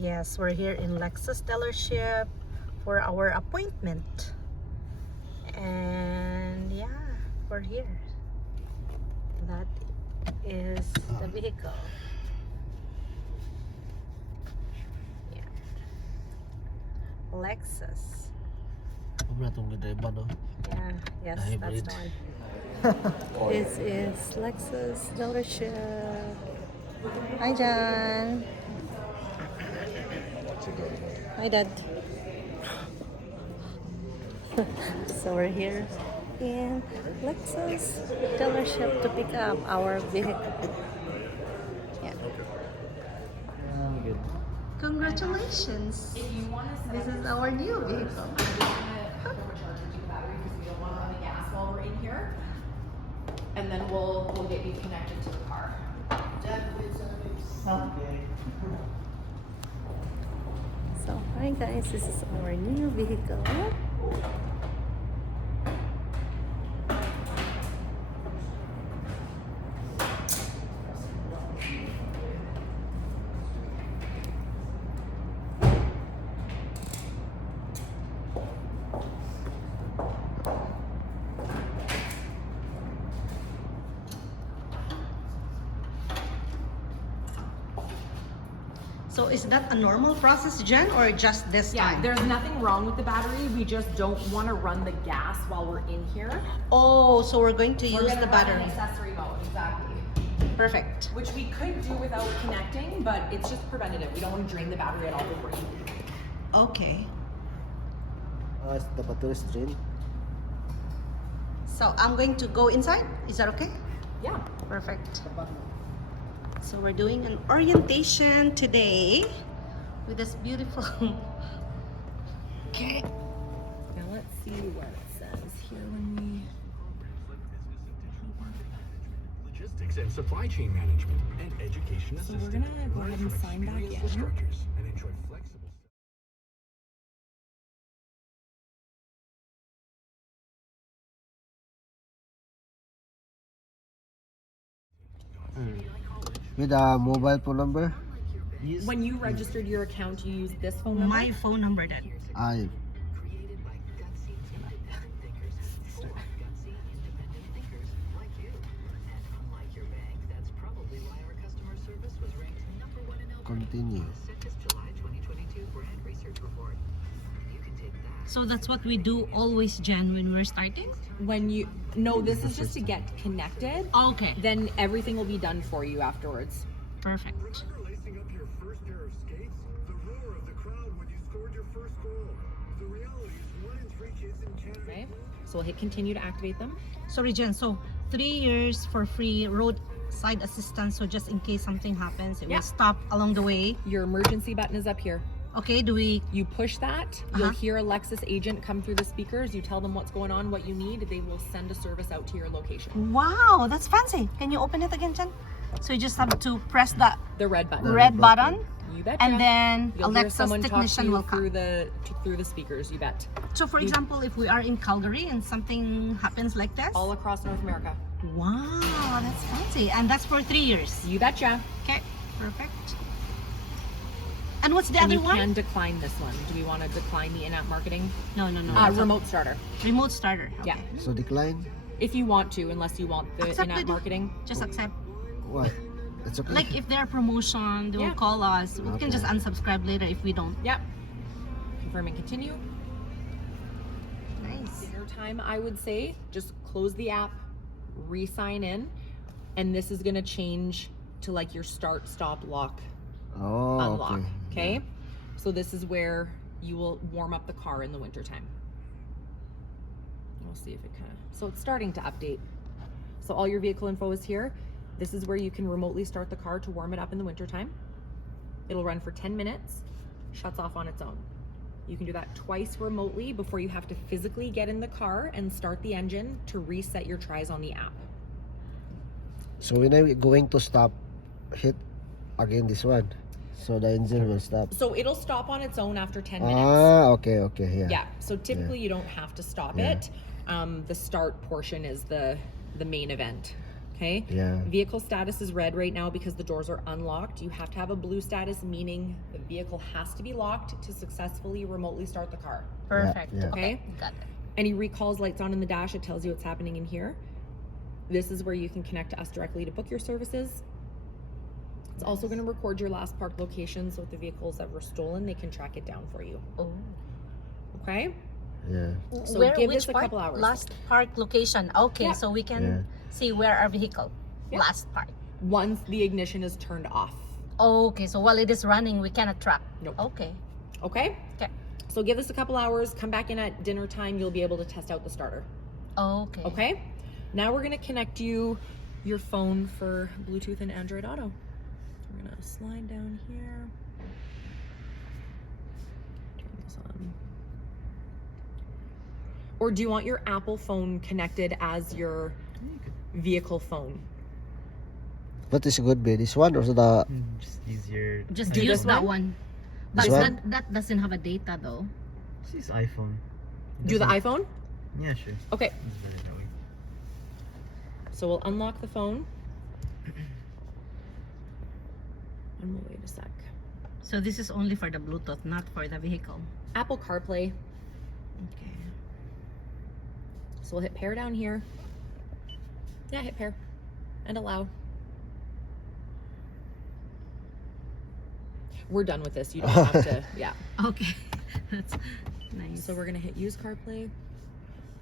Yes, we're here in Lexus dealership for our appointment. And yeah, we're here. That is the vehicle. Yeah. Lexus. Sobra tong ganda no? Yeah, yes, that's Hybrid. the one. This is Lexus dealership. Hi, John. Hi, Dad. So we're here in Lexus dealership to pick up our vehicle. Yeah. Good. Congratulations. This is our new vehicle. While we're in here, and then we'll get you connected to the car. So hi guys, this is our new vehicle. So is that a normal process, Jen, or just this Yeah, time? there's nothing wrong with the battery. We just don't want to run the gas while we're in here. Oh, so we're going to We're use gonna the run battery. in accessory mode, exactly. Perfect. Which we could do without connecting, but it's just preventative. We don't want to drain the battery at all before you. Okay. The battery is drained. So I'm going to go inside. Is that okay? Yeah. Perfect. So we're doing an orientation today with this beautiful. Okay. Now let's see what it says here when Logistics and supply chain management and education So assistance. we're gonna go ahead and sign back in. Instructors and enjoy flexible. With a mobile phone number? we. When you registered your account, you used this phone number. My phone number then. I continue. So that's what we do always, Jen, when we're starting? When you no, this is just to get connected. Okay. Then everything will be done for you afterwards. Perfect. Remember lacing up your first pair of skates? The roar of the crowd when you scored your first goal. The reality is 1 in 3 kids in Canada. Okay. So we'll hit continue to activate them. Sorry, Jen. So 3 years for free roadside assistance. So just in case something happens, it Yeah. will stop along the way. Your emergency button is up here. Okay, do we? You push that, you'll hear a Lexus agent come through the speakers. You tell them what's going on, what you need. They will send a service out to your location. Wow, that's fancy. Can you open it again, Jen? So you just have to press that The red button. red button, You betcha. and then You'll a hear Lexus someone talk to technician you will through come. through the speakers. You bet. So for example, if we are in Calgary and something happens like this. All across North America. Wow, that's fancy. And that's for 3 years. You betcha. Okay, perfect. And what's the And other you one? can decline this one. Do we want to decline the in-app marketing? No. It's a Remote starter. remote starter. Okay. Yeah. So decline? If you want to, unless you want the Accept in-app it. marketing. Just accept. What? It's okay. Like if there are promotion, they will Yeah. call us. We can Okay. just unsubscribe later if we don't. Yep. Confirm and continue. Nice. Dinner time, I would say, just close the app, re-sign in, and this is gonna change to like your start, stop, lock, Oh, unlock. okay. Okay? So this is where you will warm up the car in the wintertime. We'll see if it kind of, so it's starting to update. So all your vehicle info is here. This is where you can remotely start the car to warm it up in the wintertime. It'll run for 10 minutes, shuts off on its own. You can do that twice remotely before you have to physically get in the car and start the engine to reset your tries on the app. So when I'm going to stop, hit again this one. So the engine will stop. So it'll stop on its own after 10 minutes. Ah, okay, yeah. Yeah, so typically you don't have to stop Yeah. it. The start portion is the main event. Okay? Yeah. Vehicle status is red right now because the doors are unlocked. You have to have a blue status, meaning the vehicle has to be locked to successfully remotely start the car. Perfect. yeah. Okay? Got it. Any recalls, lights on in the dash, it tells you what's happening in here. This is where you can connect to us directly to book your services. It's also going to record your last park location, so if the vehicle is ever stolen, they can track it down for you. Oh. Okay? Yeah. So Where, give which this a part? couple hours. Last park location. Okay, Yeah. so we can Yeah. see where our vehicle. Yeah. Last part. Once the ignition is turned off. Okay, so while it is running, we cannot track. Nope. Okay. Okay? Okay. So give this a couple hours, come back in at dinner time, you'll be able to test out the starter. Okay. Okay? Now we're gonna connect your phone for Bluetooth and Android Auto. We're gonna slide down here. Turn this on. Or do you want your Apple phone connected as your vehicle phone? What is good, be this one or the? Just easier. Just Do use this that one? one. But This one? that doesn't have a data though. Just use iPhone. Do the Doesn't- iPhone? Yeah, sure. Okay, It's better that way. so we'll unlock the phone. And we'll wait a sec. So this is only for the Bluetooth, not for the vehicle. Apple CarPlay. Okay. So we'll hit pair down here. Yeah, hit pair. And allow. We're done with this. You don't have to, yeah. Okay. That's nice. So we're gonna hit use CarPlay.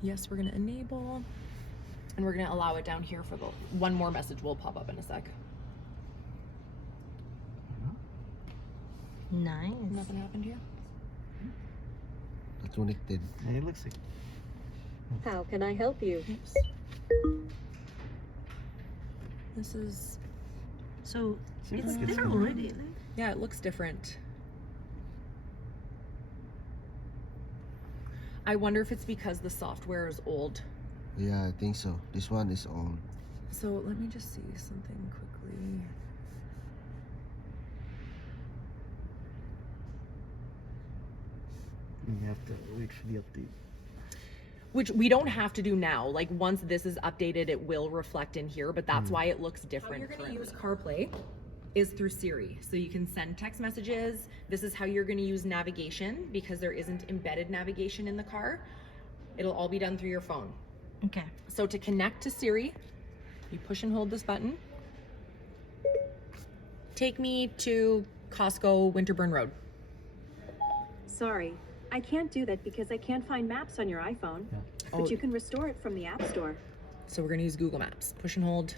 Yes, we're gonna enable. And we're gonna allow it down here for the one more message will pop up in a sec. nice. Nothing happened here? Connected. And it looks like How can I help you? Oops. This is, So seems it's like it's there more- already. yeah, it looks different. I wonder if it's because the software is old. Yeah, I think so. This one is old. So let me just see something quickly. You have to wait for the update. Which we don't have to do now. Like once this is updated, it will reflect in here, but that's why it looks different. How you're gonna use CarPlay is through Siri. So you can send text messages. This is how you're gonna use navigation because there isn't embedded navigation in the car. It'll all be done through your phone. Okay. So to connect to Siri, you push and hold this button. Take me to Costco Winterburn Road. Sorry, I can't do that because I can't find maps on your iPhone. Yeah. But Oh. you can restore it from the App Store. So we're gonna use Google Maps. Push and hold.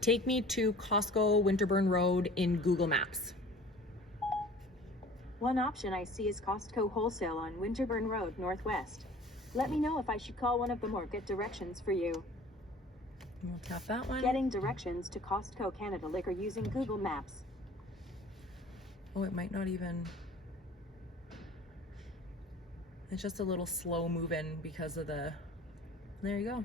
Take me to Costco Winterburn Road in Google Maps. One option I see is Costco Wholesale on Winterburn Road, Northwest. Let me know if I should call one of them or get directions for you. We'll tap that one. Getting directions to Costco Canada Lake or using Google Maps. Oh, it might not even. It's just a little slow moving because of the. There you go.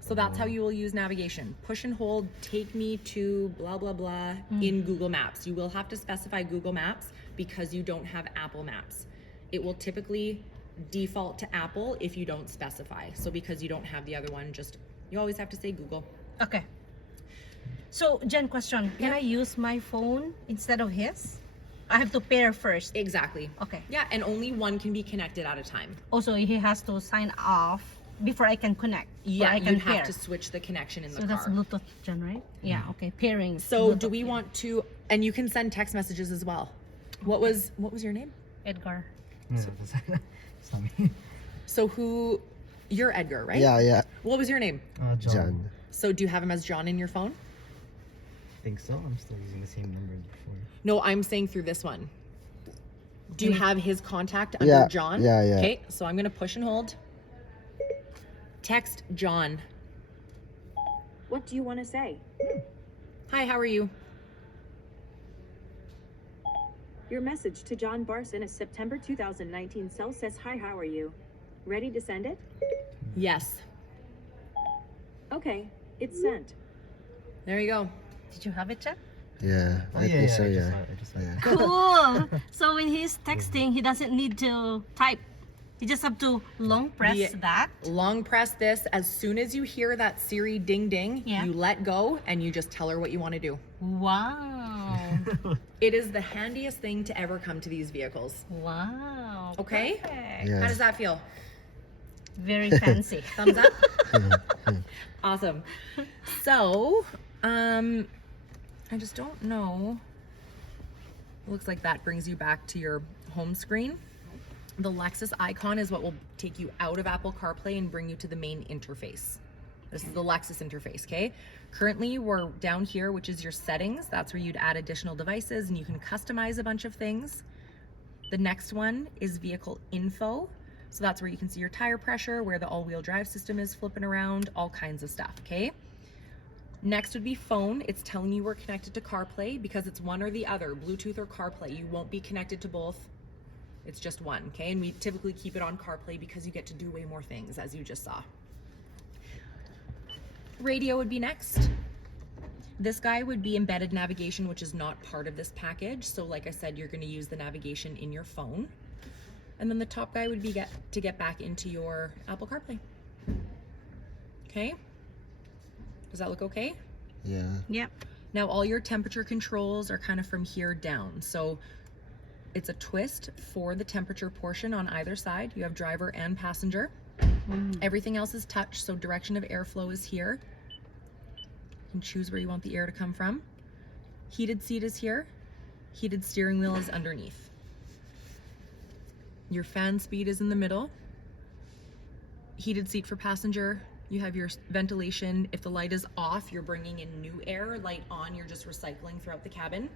So that's how you will use navigation. Push and hold, take me to blah, blah, blah in Google Maps. You will have to specify Google Maps because you don't have Apple Maps. It will typically default to Apple if you don't specify. So because you don't have the other one, just, you always have to say Google. Okay. So Jen, question: Can Yeah. I use my phone instead of his? I have to pair first. Exactly. Okay. Yeah, and only one can be connected at a time. Also, he has to sign off before I can connect. or Yeah, I can you'd have pair. to switch the connection in So the that's car. Bluetooth, Jen, right? Yeah. Okay. Pairing. So do Bluetooth, we yeah. want to, and you can send text messages as well. What was your name? Edgar? Yeah, it's not me. So who, you're Edgar, right? Yeah, yeah. What was your name? John. Jan. So do you have him as John in your phone? I think so. I'm still using the same number as before. No, I'm saying through this one. Do you have his contact under Yeah, John? yeah, yeah. Okay, so I'm gonna push and hold. Text John. What do you want to say? Hi, how are you? Your message to John Barson is September 2019 cell says, "Hi, how are you? Ready to send it?" Yes. Okay, it's sent. There you go. Did you have it, Jen? Yeah, I think so, yeah. I just saw it. Yeah. Cool. So when he's texting, he doesn't need to type. You just have to long press The- that. Long press this. As soon as you hear that Siri ding ding, Yeah. you let go and you just tell her what you want to do. Wow. It is the handiest thing to ever come to these vehicles. Wow. Okay? Perfect. Yeah. How does that feel? Very fancy. Thumbs up? Awesome. So, I just don't know. Looks like that brings you back to your home screen. The Lexus icon is what will take you out of Apple CarPlay and bring you to the main interface. This is the Lexus interface, okay? Currently, we're down here, which is your settings. That's where you'd add additional devices and you can customize a bunch of things. The next one is vehicle info. So that's where you can see your tire pressure, where the all-wheel drive system is flipping around, all kinds of stuff, okay? Next would be phone. It's telling you we're connected to CarPlay because it's one or the other, Bluetooth or CarPlay. You won't be connected to both. It's just one, okay? And we typically keep it on CarPlay because you get to do way more things, as you just saw. Radio would be next. This guy would be embedded navigation, which is not part of this package. So like I said, you're gonna use the navigation in your phone. And then the top guy would be to get back into your Apple CarPlay. Okay? Does that look okay? Yeah. Yep. Now all your temperature controls are kind of from here down. So it's a twist for the temperature portion on either side. You have driver and passenger. Everything else is touch, so direction of airflow is here. You can choose where you want the air to come from. Heated seat is here. Heated steering wheel is underneath. Your fan speed is in the middle. Heated seat for passenger. You have your ventilation. If the light is off, you're bringing in new air. Light on, you're just recycling throughout the cabin.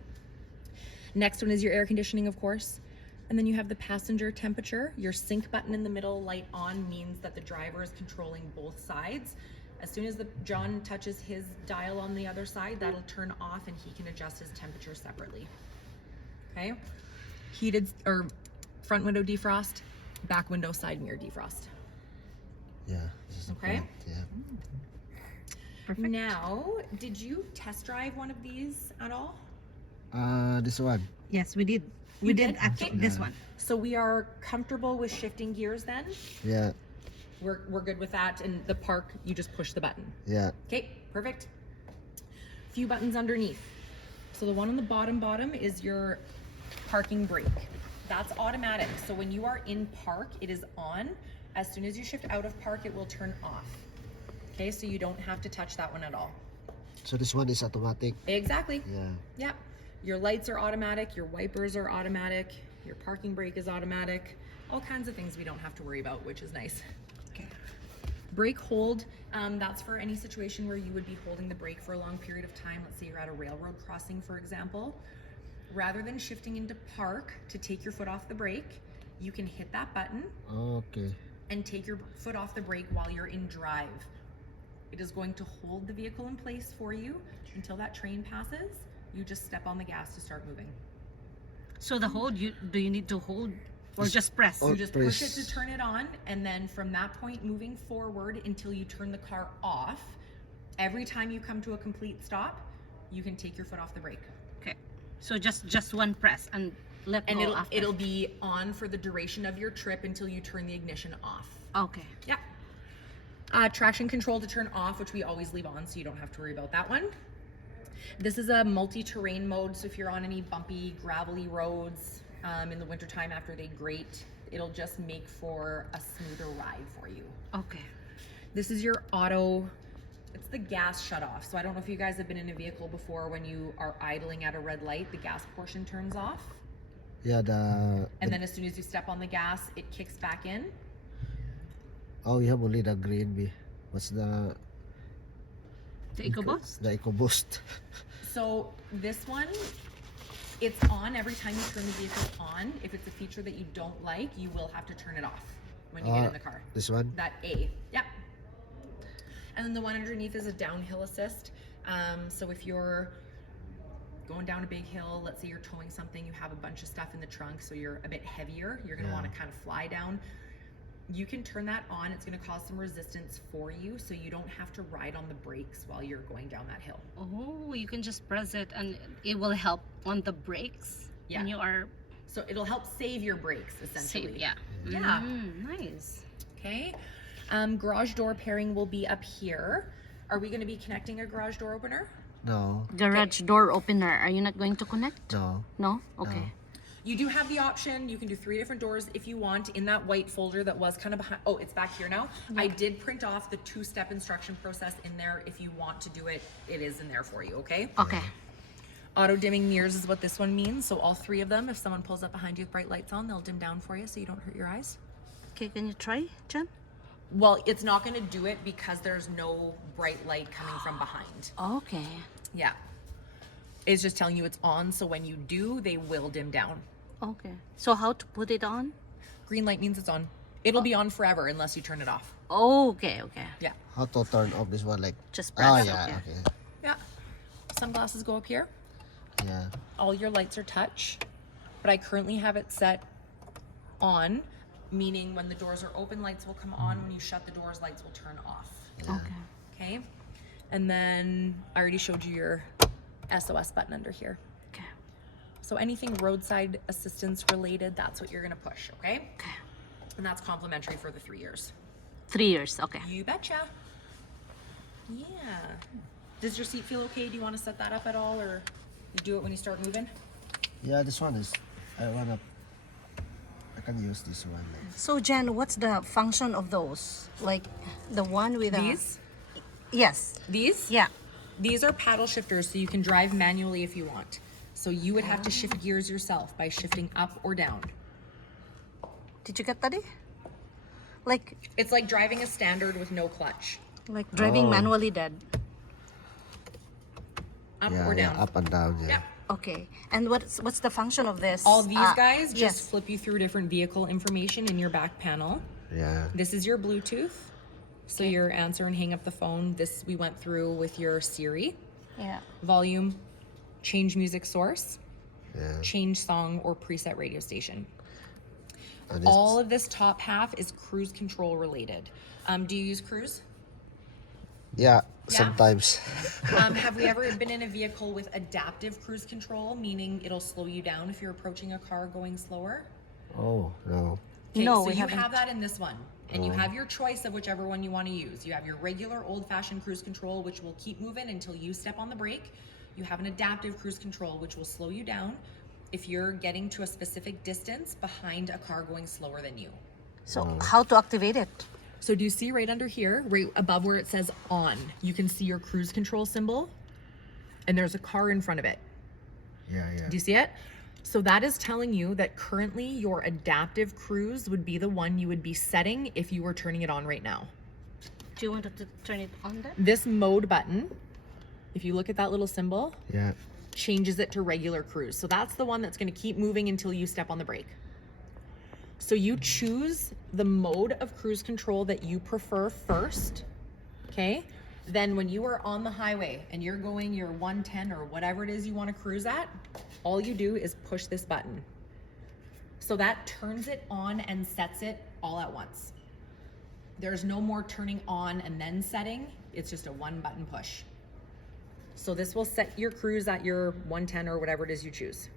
Next one is your air conditioning, of course. And then you have the passenger temperature. Your sync button in the middle, light on, means that the driver is controlling both sides. As soon as John touches his dial on the other side, that'll turn off and he can adjust his temperature separately. Okay? Heated or front window defrost, back window side mirror defrost. Yeah. This is the Okay. front, yeah. Perfect. Now, did you test drive one of these at all? This one. Yes, we did. You We did did? actually Okay. this one. So we are comfortable with shifting gears then? Yeah. We're good with that. And the park, you just push the button. Yeah. Okay, perfect. Few buttons underneath. So the one on the bottom is your parking brake. That's automatic. So when you are in park, it is on. As soon as you shift out of park, it will turn off. Okay, so you don't have to touch that one at all. So this one is automatic. Exactly. Yeah. Yeah. Your lights are automatic, your wipers are automatic, your parking brake is automatic. All kinds of things we don't have to worry about, which is nice. Okay. Brake hold, that's for any situation where you would be holding the brake for a long period of time. Let's say you're at a railroad crossing, for example. Rather than shifting into park to take your foot off the brake, you can hit that button Okay. and take your foot off the brake while you're in drive. It is going to hold the vehicle in place for you until that train passes. You just step on the gas to start moving. So the hold, do you need to hold or just press? Oh. You just push it Press. to turn it on, and then from that point moving forward until you turn the car off, every time you come to a complete stop, you can take your foot off the brake. Okay. So just one press and let And go after. it'll be on for the duration of your trip until you turn the ignition off. Okay. Yeah. Traction control to turn off, which we always leave on, so you don't have to worry about that one. This is a multi-terrain mode, so if you're on any bumpy, gravelly roads in the wintertime after they grate, it'll just make for a smoother ride for you. Okay. This is your auto, it's the gas shut off. So I don't know if you guys have been in a vehicle before, when you are idling at a red light, the gas portion turns off. Yeah, And then as soon as you step on the gas, it kicks back in. oh, you have only the green B. What's the EcoBoost? The EcoBoost. So this one, it's on every time you turn the vehicle on. If it's a feature that you don't like, you will have to turn it off when you get in the car. This one? That A, yeah. And then the one underneath is a downhill assist. So if you're going down a big hill, let's say you're towing something, you have a bunch of stuff in the trunk, so you're a bit heavier, you're gonna wanna kind of fly down. You can turn that on. It's going to cause some resistance for you, so you don't have to ride on the brakes while you're going down that hill. Oh, you can just press it and it will help on the brakes Yeah. when you are So it'll help save your brakes, essentially. Yeah. Yeah. Nice. Okay. Garage door pairing will be up here. Are we going to be connecting a garage door opener? No. Garage door opener. Are you not going to connect? No. No? Okay. No. You do have the option. You can do 3 different doors if you want. In that white folder that was kind of behind. Oh, it's back here now. I did print off the 2-step instruction process in there. If you want to do it, it is in there for you, okay? Okay. Auto dimming mirrors is what this one means. So all 3 of them, if someone pulls up behind you with bright lights on, they'll dim down for you so you don't hurt your eyes. Okay, can you try, Jen? Well, it's not going to do it because there's no bright light coming from behind. Okay. Yeah. It's just telling you it's on, so when you do, they will dim down. Okay. So how to put it on? Green light means it's on. It'll be on forever unless you turn it off. Okay, okay. Yeah. How to turn off this one? Like. Just press. Oh yeah. Okay. Okay. Yeah. Sunglasses go up here. Yeah. All your lights are touch, but I currently have it set on, meaning when the doors are open, lights will come on. When you shut the doors, lights will turn off. Okay. Okay. And then I already showed you your SOS button under here. Okay. So anything roadside assistance related, that's what you're gonna push, okay? Okay. And that's complimentary for the 3 years. 3 years. Okay. You betcha. Yeah. Does your seat feel okay? Do you want to set that up at all, or you do it when you start moving? Yeah. This one is. I can use this one. Like. So Jen, what's the function of those? Like the one with These? Yes. These? Yeah. These are paddle shifters, so you can drive manually if you want. So you would have to shift gears yourself by shifting up or down. Did you get that? Like It's like driving a standard with no clutch. driving manually dead. Up Yeah. or down. Yeah. Up and down. Yeah. Yep. Okay. And what's the function of this? All these guys just yes. flip you through different vehicle information in your back panel. Yeah. This is your Bluetooth. So your answer and hang up the phone. This we went through with your Siri. Yeah. Volume, change music source, Yeah. change song or preset radio station. And it's, All of this top half is cruise control related. Do you use cruise? Yeah. Sometimes. Have we ever been in a vehicle with adaptive cruise control, meaning it'll slow you down if you're approaching a car going slower? Oh no. Okay, No, so we you haven't. have that in this one. And you have your choice of whichever one you want to use. You have your regular old-fashioned cruise control, which will keep moving until you step on the brake. You have an adaptive cruise control, which will slow you down if you're getting to a specific distance behind a car going slower than you. So how to activate it? So do you see right under here, right above where it says on, you can see your cruise control symbol, and there's a car in front of it. Yeah. Yeah. Do you see it? So that is telling you that currently your adaptive cruise would be the one you would be setting if you were turning it on right now. Do you want to turn it on then? This mode button, if you look at that little symbol, Yeah. changes it to regular cruise. So that's the one that's going to keep moving until you step on the brake. So you choose the mode of cruise control that you prefer first, okay? Then when you are on the highway and you're going your 110 or whatever it is you want to cruise at, all you do is push this button. So that turns it on and sets it all at once. There's no more turning on and then setting. It's just a 1-button push. So this will set your cruise at your 110 or whatever it is you choose.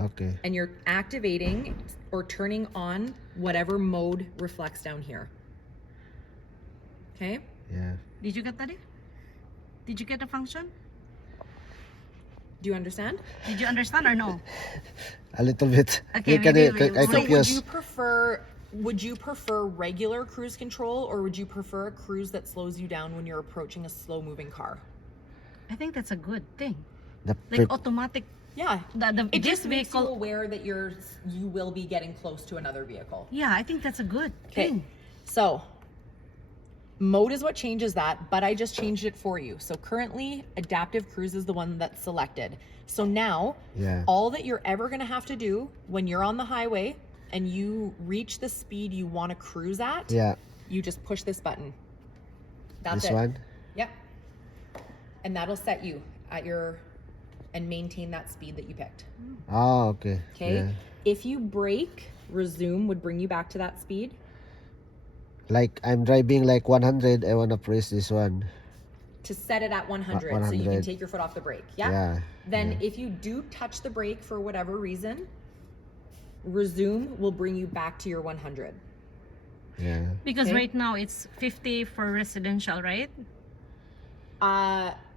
Okay. And you're activating or turning on whatever mode reflects down here. Okay? Yeah. Did you get that? Did you get the function? Do you understand? Did you understand or no? A little bit. Okay, You can, maybe I we- So confused. would you prefer regular cruise control, or would you prefer a cruise that slows you down when you're approaching a slow moving car? I think that's a good thing. The Like pre- automatic. Yeah. This It just makes you vehicle. aware that you will be getting close to another vehicle. Yeah, I think that's a good Okay. thing. So mode is what changes that, but I just changed it for you. So currently adaptive cruise is the one that's selected. So now Yeah. all that you're ever going to have to do when you're on the highway and you reach the speed you want to cruise at, Yeah. you just push this button. That's This it. one. Yep. And that'll set you at your and maintain that speed that you picked. Oh, okay. Okay? Yeah. If you brake, resume would bring you back to that speed. Like I'm driving like 100. I wanna press this one. To set it at 100, so you can 100. take your foot off the brake. Yeah. Yeah. Then Yeah. if you do touch the brake for whatever reason, Resume will bring you back to your 100. Yeah. Because Okay. right now it's 50 for residential, right?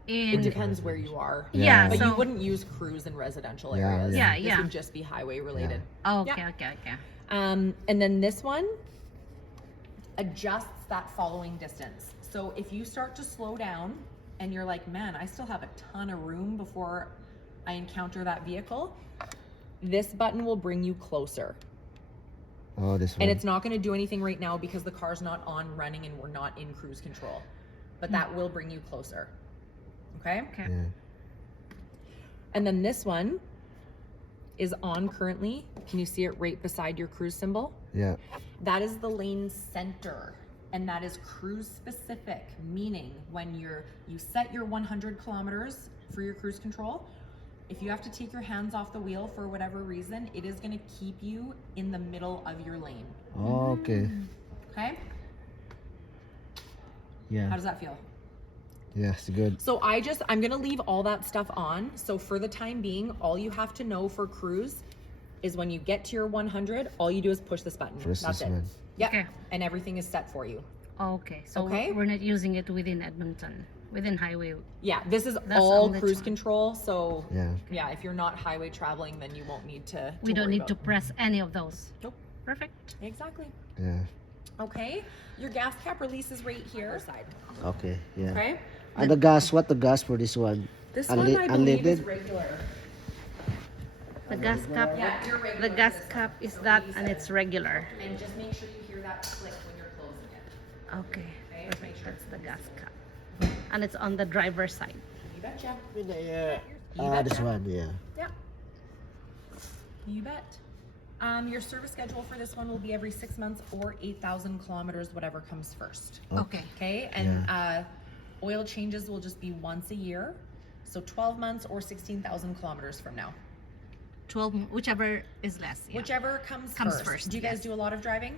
It depends where you are. Yeah, But so you wouldn't use cruise in residential Yeah, areas. yeah. Yeah, This yeah. would just be highway related. Oh, okay, Yeah. okay, okay. And then this one adjusts that following distance. So if you start to slow down and you're like, man, I still have a ton of room before I encounter that vehicle, this button will bring you closer. Oh, this one. And it's not going to do anything right now because the car's not on running and we're not in cruise control. But that will bring you closer. Okay? Okay. Yeah. And then this one is on currently. Can you see it right beside your cruise symbol? Yeah. That is the lane center, and that is cruise specific, meaning when you set your 100 kilometers for your cruise control, if you have to take your hands off the wheel for whatever reason, it is going to keep you in the middle of your lane. Oh, okay. Okay? Yeah. How does that feel? Yeah, it's good. So I'm going to leave all that stuff on. So for the time being, all you have to know for cruise is when you get to your 100, all you do is push this button. Press That's this it. one. Yeah. Okay. And everything is set for you. Okay, so Okay. we're not using it within Edmonton, within highway. Yeah, this is That's all only cruise one. control. So Yeah. if you're not highway traveling, then you won't need to We don't worry need to about- press any of those. Nope. Perfect. Exactly. Yeah. Okay. Your gas cap release is right here. Side. Okay. Yeah. Okay. And the gas, what the gas for this one? This one I believe is Unleaded? regular. The gas cap, Yeah, your regular the gas is this cap one. is So that, these and are- it's regular. And just make sure you hear that click when you're closing it. Okay, Okay, perfect. make sure That's the gas cap, and it's on the driver's side. You betcha. Yeah. You This betcha. one, yeah. Yeah. You bet. Your service schedule for this one will be every 6 months or 8,000 kilometers, whatever comes first. Okay. Okay, and oil changes will just be once a year, so 12 months or 16,000 kilometers from now. 12, whichever is less. Yeah. Whichever comes first. Do you guys yes. do a lot of driving?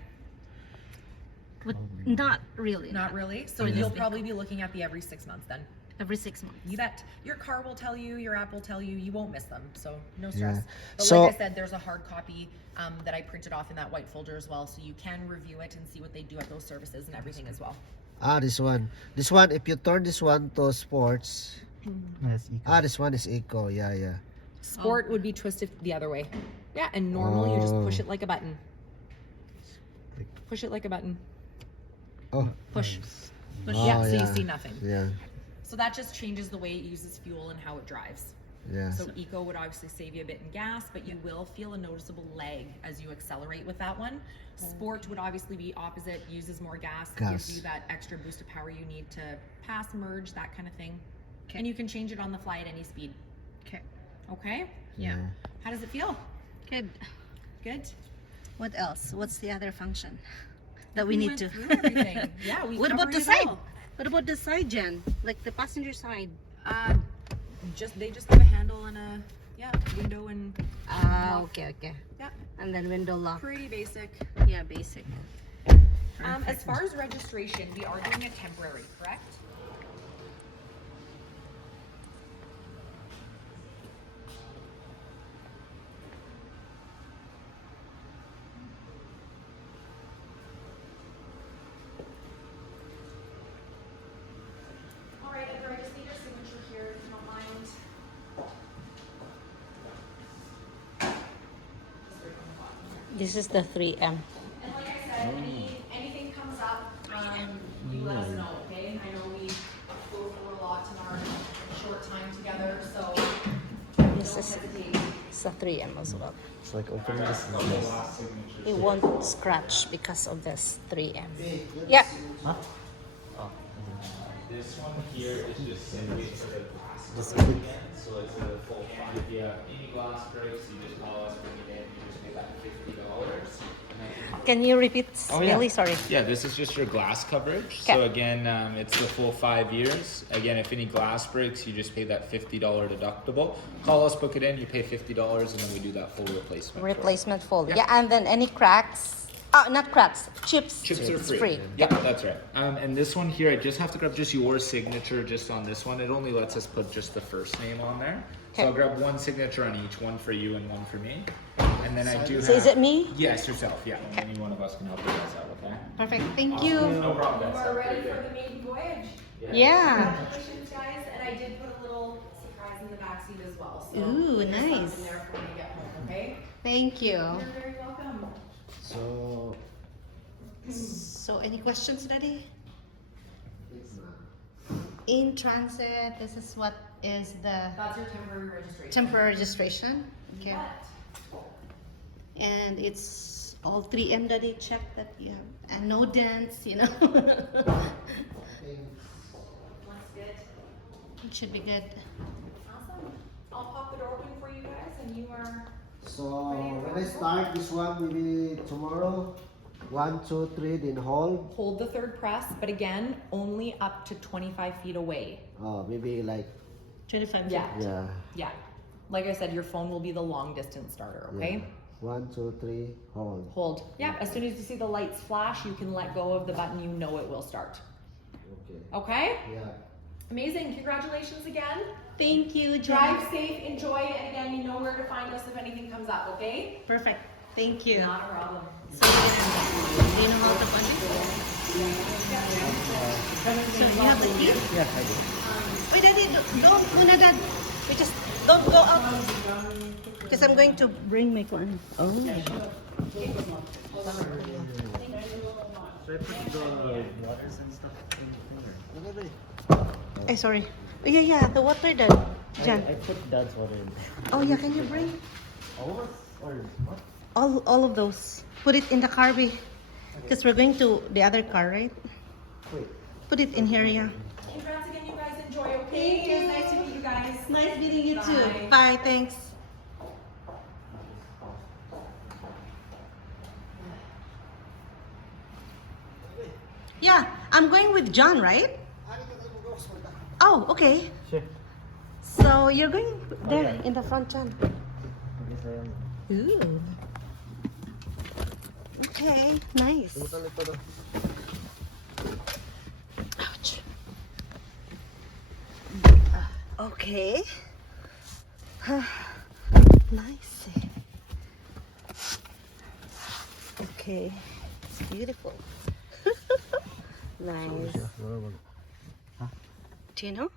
But not really. Not really. So For this you'll vehicle. probably be looking at the every 6 months then. Every 6 months. You bet. Your car will tell you, your app will tell you, you won't miss them. So no stress. Yeah. But So- like I said, there's a hard copy that I printed off in that white folder as well. So you can review it and see what they do at those services and everything as well. This one. This one, if you turn this one to sports. That's eco. This one is eco. Yeah, yeah. Sport would be twisted the other way. Yeah, and normal, you just push it like a button. Push it like a button. Oh. Push. Push. Oh, yeah, so yeah. you see nothing. Yeah. So that just changes the way it uses fuel and how it drives. Yeah. So eco would obviously save you a bit in gas, but you will feel a noticeable lag as you accelerate with that one. Sport would obviously be opposite, uses more gas, gives you that extra boost of power you need to pass, merge, that kind of thing. And you can change it on the fly at any speed. Okay. Okay? Yeah. How does it feel? Good. Good? What else? What's the other function that we need went to? through everything. Yeah, we What about covered the it side? all. What about the side, Jen? Like the passenger side? They just have a handle and a window and Okay. yeah, And then window lock. pretty basic. Yeah, basic. As far as registration, we are doing a temporary, correct? All right, Edgar, I just need your signature here, if you don't mind. This is the 3M. And like I said, anything comes up, you let us know, okay? I know we go through a lot in our short time together, so This is it's a 3M as well. It's like opening this. It won't scratch because of this 3M. Yeah. Huh? Oh. This one here is just simply for the glass Just coverage quick. again, so it's a full fund. If you have any glass breaks, you just call us, bring it in, you just pay that $50. Can you repeat, Oh, yeah. Billy? Sorry. Yeah, this is just your glass coverage. Okay. So again, it's the full 5 years. Again, if any glass breaks, you just pay that $50 deductible. Call us, book it in, you pay $50, and then we do that full replacement. for it. Replacement full. Yeah. Yeah, and then any cracks. Not cracks. Chips. Chips are It's free. Yep, that's right. And this one here, I just have to grab just your signature just on this one. It only lets us put just the first name on there. So Okay. I'll grab one signature on each, one for you and one for me. And then I do So is have- it me? Yes, yourself, yeah. And any one of us can help you guys out, okay? Perfect. Thank you. No problem, You guys. are ready for the maiden voyage. Yeah. Congratulations, guys, and I did put a little surprise in the backseat as well. So Ooh, there's something nice. there for when you get home, okay? Thank you. You're very welcome. So So any questions, Daddy? it's not. In transit, this is what is the That's your temporary registration. temporary registration. Okay. But And it's all 3M, Daddy. Check that you have, and no dents, you know. looks good. It should be good. Awesome. I'll pop the door open for you guys, and you are. So when I start this one, maybe tomorrow, 1, 2, 3, then hold. Hold the third press, but again, only up to 25 feet away. Oh, maybe like 25. Yeah. yeah. Yeah. Like I said, your phone will be the long distance starter, okay? Yeah. 1, 2, 3, hold. Hold. Yeah, as soon as you see the lights flash, you can let go of the button, you know it will start. Okay. Okay? Yeah. Amazing. Congratulations again. Thank you, Drive John. safe, enjoy, and again, you know where to find us if anything comes up, okay? Perfect. Thank you. Not a problem. So do you know how to punch it? So you have the key? Yeah, I do. Wait, Daddy, don't, muna, Dad. We just don't go out. Because I'm going to bring my phone. Oh. So I put the waters and stuff in there. Eh, sorry. Oh, yeah, the water, Dad. Jan. I put Dad's water in there. Oh, yeah, can you bring All of us? Or what? all of those? Put it in the car, because we're going to the other car, right? Wait. Put it in here, yeah. Congrats again, you guys. Enjoy, okay? It was nice to meet you guys. Nice meeting you too. Bye. Bye, thanks. Yeah, I'm going with John, right? Oh, okay. Sure. So you're going there Okay. in the front, John. I guess I am. Ooh. Okay, nice. Ouch. Okay. Nice. Okay, it's beautiful. Nice. Do you know?